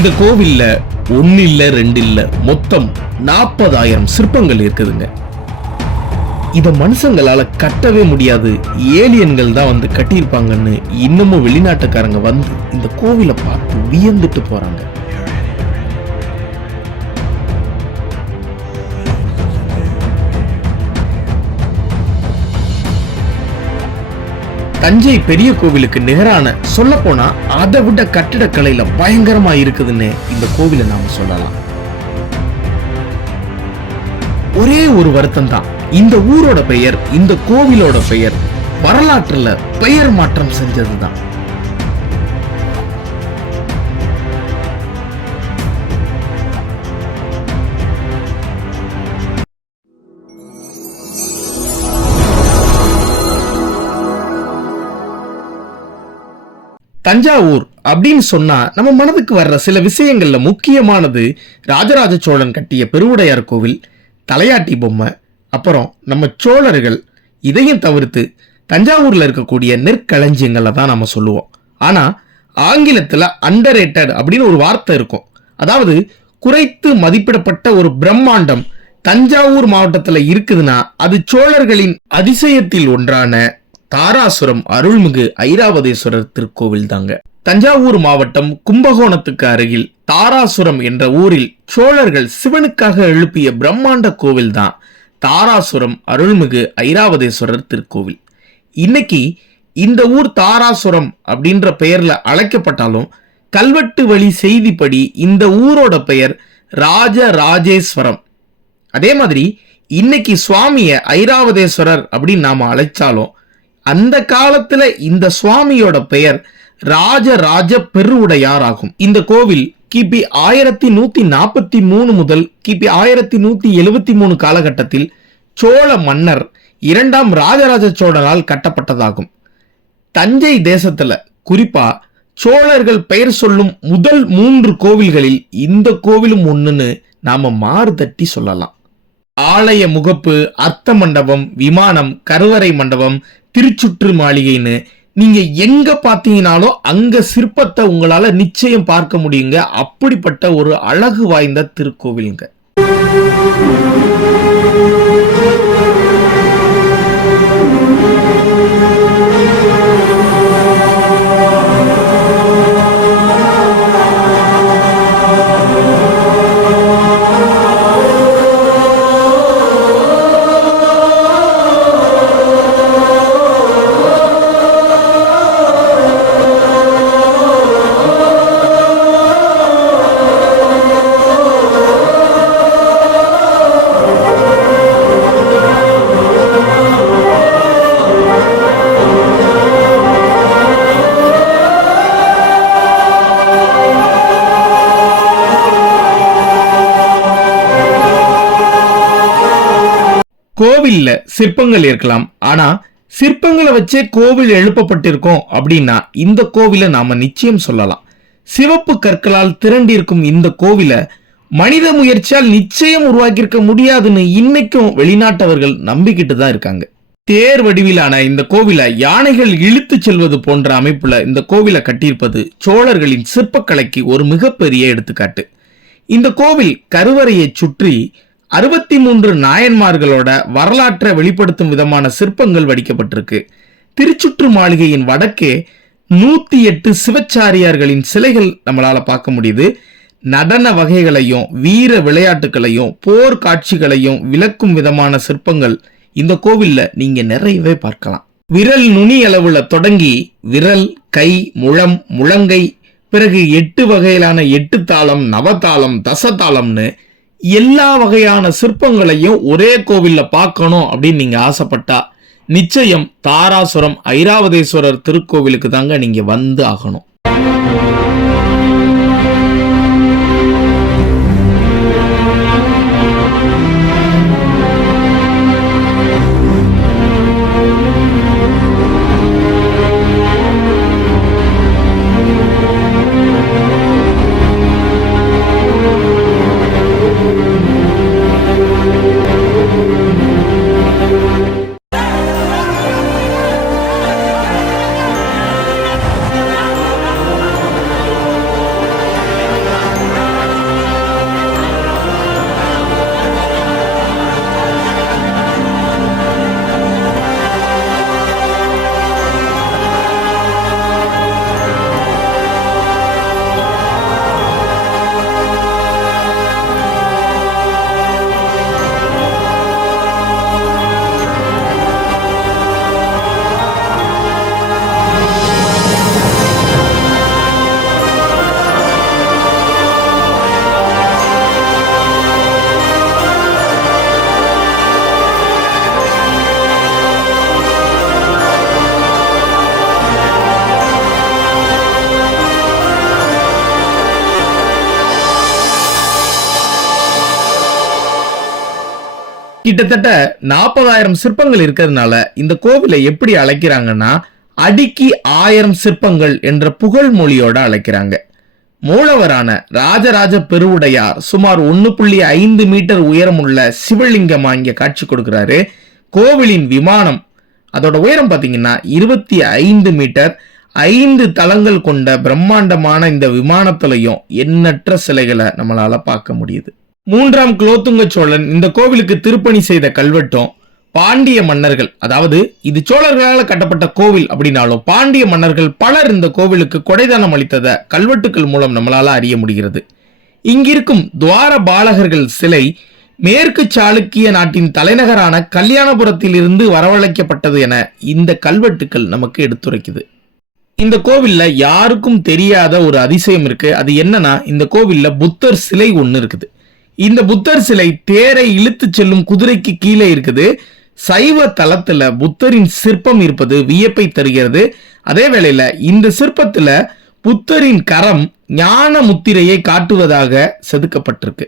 இந்த கோவில்ல ஒன்னு இல்ல ரெண்டு இல்ல மொத்தம் நாற்பதாயிரம் சிற்பங்கள் இருக்குதுங்க. இத மனுஷங்களால கட்டவே முடியாது. ஏலியன்கள் தான் வந்து கட்டியிருப்பாங்கன்னு இன்னமும் வெளிநாட்டுக்காரங்க வந்து இந்த கோவிலை பார்த்து வியந்துட்டு போறாங்க. தஞ்சை பெரிய கோவிலுக்கு நிகரான சொல்ல போனா அதை விட கட்டிடக்கலையில பயங்கரமா இருக்குதுன்னு இந்த கோவிலை நாம சொல்லலாம். ஒரே ஒரு வருத்தம் தான் இந்த ஊரோட பெயர் இந்த கோவிலோட பெயர் வரலாற்றுல பெயர் மாற்றம் செஞ்சதுதான். தஞ்சாவூர் அப்படின்னு சொன்னா நம்ம மனதுக்கு வர்ற சில விஷயங்கள்ல முக்கியமானது ராஜராஜ சோழன் கட்டிய பெருவுடையார் கோவில் தலையாட்டி பொம்மை அப்புறம் நம்ம சோழர்கள் இதையும் தவிர்த்து தஞ்சாவூர்ல இருக்கக்கூடிய நெற்களஞ்சியங்களை தான் நம்ம சொல்லுவோம். ஆனா ஆங்கிலத்துல அண்டர் அப்படின்னு ஒரு வார்த்தை இருக்கும். அதாவது குறைத்து மதிப்பிடப்பட்ட ஒரு பிரம்மாண்டம் தஞ்சாவூர் மாவட்டத்தில் இருக்குதுன்னா அது சோழர்களின் அதிசயத்தில் ஒன்றான தாராசுரம் அருள்மிகு ஐராவதேஸ்வரர் திருக்கோவில் தாங்க. தஞ்சாவூர் மாவட்டம் கும்பகோணத்துக்கு அருகில் தாராசுரம் என்ற ஊரில் சோழர்கள் சிவனுக்காக எழுப்பிய பிரம்மாண்ட கோவில் தான் தாராசுரம் அருள்மிகு ஐராவதேஸ்வரர் திருக்கோவில். இன்னைக்கு இந்த ஊர் தாராசுரம் அப்படின்ற பெயர்ல அழைக்கப்பட்டாலும் கல்வெட்டு வழி செய்திப்படி இந்த ஊரோட பெயர் ராஜராஜேஸ்வரம். அதே மாதிரி இன்னைக்கு சுவாமிய ஐராவதேஸ்வரர் அப்படின்னு நாம அழைச்சாலும் அந்த காலத்துல இந்த சுவாமியோட பெயர் ராஜராஜ பெருவுடையார் ஆகும் இந்த கோவில் கிபி ஆயிரத்தி நூத்தி நாற்பத்தி மூணு முதல் கிபி ஆயிரத்தி நூத்தி எழுபத்தி மூணு காலகட்டத்தில் சோழ மன்னர் இரண்டாம் ராஜராஜ சோழனால் கட்டப்பட்டதாகும். தஞ்சை தேசத்துல குறிப்பா சோழர்கள் பெயர் சொல்லும் முதல் மூன்று கோவில்களில் இந்த கோவிலும் ஒண்ணுன்னு நாம மாறு தட்டி சொல்லலாம். ஆலய முகப்பு அர்த்த மண்டபம் விமானம் கருவறை மண்டபம் திருச்சுற்று மாளிகைன்னு நீங்க எங்க பார்த்தீங்கனாலும் அங்க சிற்பத்தை உங்களால நிச்சயம் பார்க்க முடியுங்க. அப்படிப்பட்ட ஒரு அழகு வாய்ந்த திருக்கோவிலுங்க. கோவில்ல சிற்பங்கள் இருக்கலாம். ஆனா சிற்பங்களை வச்சே கோவில் எழுப்பப்பட்டிருக்கோம் அப்படின்னா இந்த கோவிலை நாம நிச்சயம் சொல்லலாம். சிவப்பு கற்களால் திரண்டிருக்கும் இந்த கோவிலை மனித முயற்சியால் நிச்சயம் உருவாக்கியிருக்க முடியாதுன்னு இன்னைக்கும் வெளிநாட்டவர்கள் நம்பிக்கிட்டு தான் இருக்காங்க. தேர் வடிவிலான இந்த கோவிலை யானைகள் இழுத்து செல்வது போன்ற அமைப்புல இந்த கோவிலை கட்டியிருப்பது சோழர்களின் சிற்பக்கலைக்கு ஒரு மிகப்பெரிய எடுத்துக்காட்டு. இந்த கோவில் கருவறையை சுற்றி அறுபத்தி மூன்று நாயன்மார்களோட வரலாற்றை வெளிப்படுத்தும் விதமான சிற்பங்கள் வடிக்கப்பட்டிருக்கு. திருச்சுற்று மாளிகையின் வடக்கே நூத்தி எட்டு சிவச்சாரியார்களின் சிலைகள் நம்மளால பார்க்க முடியுது. நடன வகைகளையும் வீர விளையாட்டுகளையும் போர் காட்சிகளையும் விளக்கும் விதமான சிற்பங்கள் இந்த கோவில்ல நீங்க நிறையவே பார்க்கலாம். விரல் நுனி அளவுல தொடங்கி விரல் கை முழம் முழங்கை பிறகு எட்டு வகையிலான எட்டு தாளம் நவதாளம் தசதாளம்னு எல்லா வகையான சிற்பங்களையும் ஒரே கோவில்ல பார்க்கணும் அப்படின்னு நீங்கள் ஆசைப்பட்டா நிச்சயம் தாராசுரம் ஐராவதேஸ்வரர் திருக்கோவிலுக்கு தாங்க நீங்கள் வந்து ஆகணும். கிட்டத்தட்ட நாற்பதாயிரம் சிற்பங்கள் இருக்கிறதுனால இந்த கோவிலை எப்படி அழைக்கிறாங்கன்னா அடிக்கி ஆயிரம் சிற்பங்கள் என்ற புகழ் மொழியோட அழைக்கிறாங்க. மூலவரான ராஜராஜ பெருவுடையார் சுமார் ஒன்று புள்ளி ஐந்து மீட்டர் உயரமுள்ள சிவலிங்கம் இங்க காட்சி கொடுக்கிறாரு. கோவிலின் விமானம் அதோட உயரம் பார்த்தீங்கன்னா இருபத்தி ஐந்து மீட்டர். ஐந்து தளங்கள் கொண்ட பிரம்மாண்டமான இந்த விமானத்திலையும் எண்ணற்ற சிலைகளை நம்மளால பார்க்க முடியுது. மூன்றாம் குலோத்துங்க சோழன் இந்த கோவிலுக்கு திருப்பணி செய்த கல்வெட்டும் பாண்டிய மன்னர்கள் அதாவது இது சோழர்களால் கட்டப்பட்ட கோவில் அப்படின்னாலும் பாண்டிய மன்னர்கள் பலர் இந்த கோவிலுக்கு கொடைதானம் அளித்தத கல்வெட்டுக்கள் மூலம் நம்மளால அறிய முடிகிறது. இங்கிருக்கும் துவார பாலகர்கள் சிலை மேற்கு சாளுக்கிய நாட்டின் தலைநகரான கல்யாணபுரத்தில் இருந்து வரவழைக்கப்பட்டது என இந்த கல்வெட்டுக்கள் நமக்கு எடுத்துரைக்குது. இந்த கோவில்ல யாருக்கும் தெரியாத ஒரு அதிசயம் இருக்கு. அது என்னன்னா இந்த கோவில்ல புத்தர் சிலை ஒன்று இருக்குது. இந்த புத்தர் சிலை தேரை இழுத்து செல்லும் குதிரைக்கு கீழே இருக்குது. சைவ தளத்துல புத்தரின் சிற்பம் இருப்பது வியப்பை தருகிறது. அதே வேளையில இந்த சிற்பத்துல புத்தரின் கரம் ஞான முத்திரையை காட்டுவதாக செதுக்கப்பட்டிருக்கு.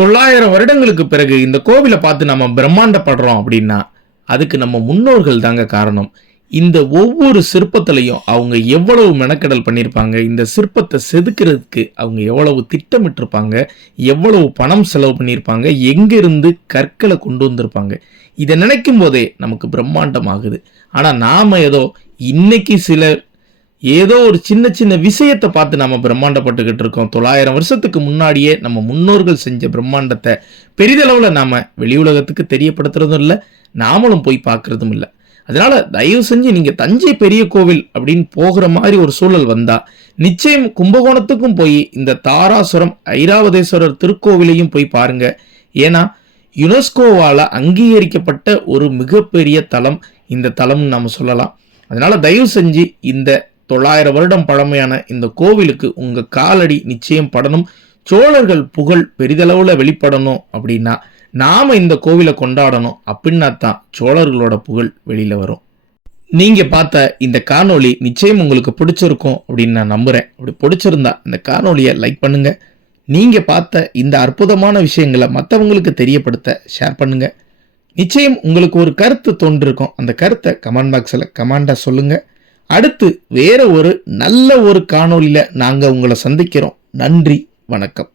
தொள்ளாயிரம் வருடங்களுக்கு பிறகு இந்த கோவிலை பார்த்து நம்ம பிரம்மாண்டப்படுறோம் அப்படின்னா அதுக்கு நம்ம முன்னோர்கள் தாங்க காரணம். இந்த ஒவ்வொரு சிற்பத்திலையும் அவங்க எவ்வளவு மெனக்கடல் பண்ணியிருப்பாங்க இந்த சிற்பத்தை செதுக்கிறதுக்கு அவங்க எவ்வளவு திட்டமிட்டிருப்பாங்க எவ்வளவு பணம் செலவு பண்ணியிருப்பாங்க எங்கிருந்து கற்களை கொண்டு வந்திருப்பாங்க. இதை நினைக்கும் போதே நமக்கு பிரம்மாண்டம் ஆகுது ஆனால் நாம் ஏதோ இன்னைக்கு சில ஏதோ ஒரு சின்ன சின்ன விஷயத்தை பார்த்து நம்ம பிரம்மாண்டப்பட்டுக்கிட்டு இருக்கோம். தொள்ளாயிரம் வருஷத்துக்கு முன்னாடியே நம்ம முன்னோர்கள் செஞ்ச பிரம்மாண்டத்தை பெரிதளவில் நாம் வெளி உலகத்துக்கு தெரியப்படுத்துறதும் இல்லை நாமளும் போய் பார்க்கறதும் இல்லை. அதனால் தயவு செஞ்சு நீங்கள் தஞ்சை பெரிய கோவில் அப்படின்னு போகிற மாதிரி ஒரு சூழல் வந்தால் நிச்சயம் கும்பகோணத்துக்கும் போய் இந்த தாராசுரம் ஐராவதேஸ்வரர் திருக்கோவிலையும் போய் பாருங்கள் ஏன்னா யுனெஸ்கோவால் அங்கீகரிக்கப்பட்ட ஒரு மிகப்பெரிய தலம் இந்த தலம்னு நம்ம சொல்லலாம். அதனால் தயவு செஞ்சு இந்த தொள்ளாயிரம் வருடம் பழமையான இந்த கோவிலுக்கு உங்க காலடி நிச்சயம் படணும். சோழர்கள் புகழ் பெரிதளவுல வெளிப்படணும் அப்படின்னா நாம இந்த கோவிலை கொண்டாடணும் அப்படின்னா தான் சோழர்களோட புகழ் வெளியில வரும். நீங்க பார்த்த இந்த காணொளி நிச்சயம் உங்களுக்கு பிடிச்சிருக்கும் அப்படின்னு நான் நம்புறேன். அப்படி பிடிச்சிருந்தா இந்த காணொலியை லைக் பண்ணுங்க. நீங்க பார்த்த இந்த அற்புதமான விஷயங்களை மற்றவங்களுக்கு தெரியப்படுத்த ஷேர் பண்ணுங்க. நிச்சயம் உங்களுக்கு ஒரு கருத்து தோன்றிருக்கும். அந்த கருத்தை கமெண்ட் பாக்ஸில் கமெண்டாக சொல்லுங்கள் அடுத்து வேற ஒரு நல்ல ஒரு காணொளியில நாங்க உங்களை சந்திக்கிறோம். நன்றி வணக்கம்.